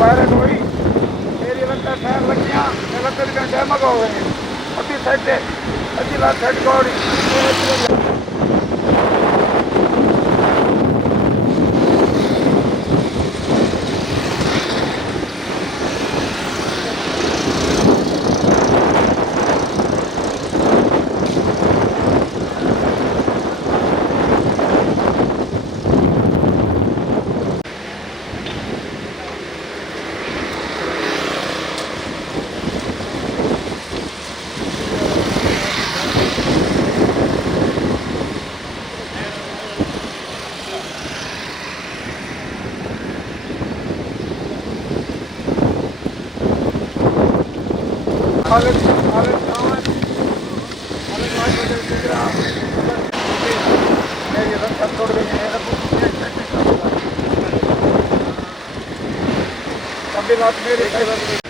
viral हुई मेरी लगता टायर लग गया लगता है डैमक हो गए अभी साइड से अच्छी लास्ट साइड गौड़ी हालत हालत मेरी रस्ता तोड़ गई कभी बात मेरी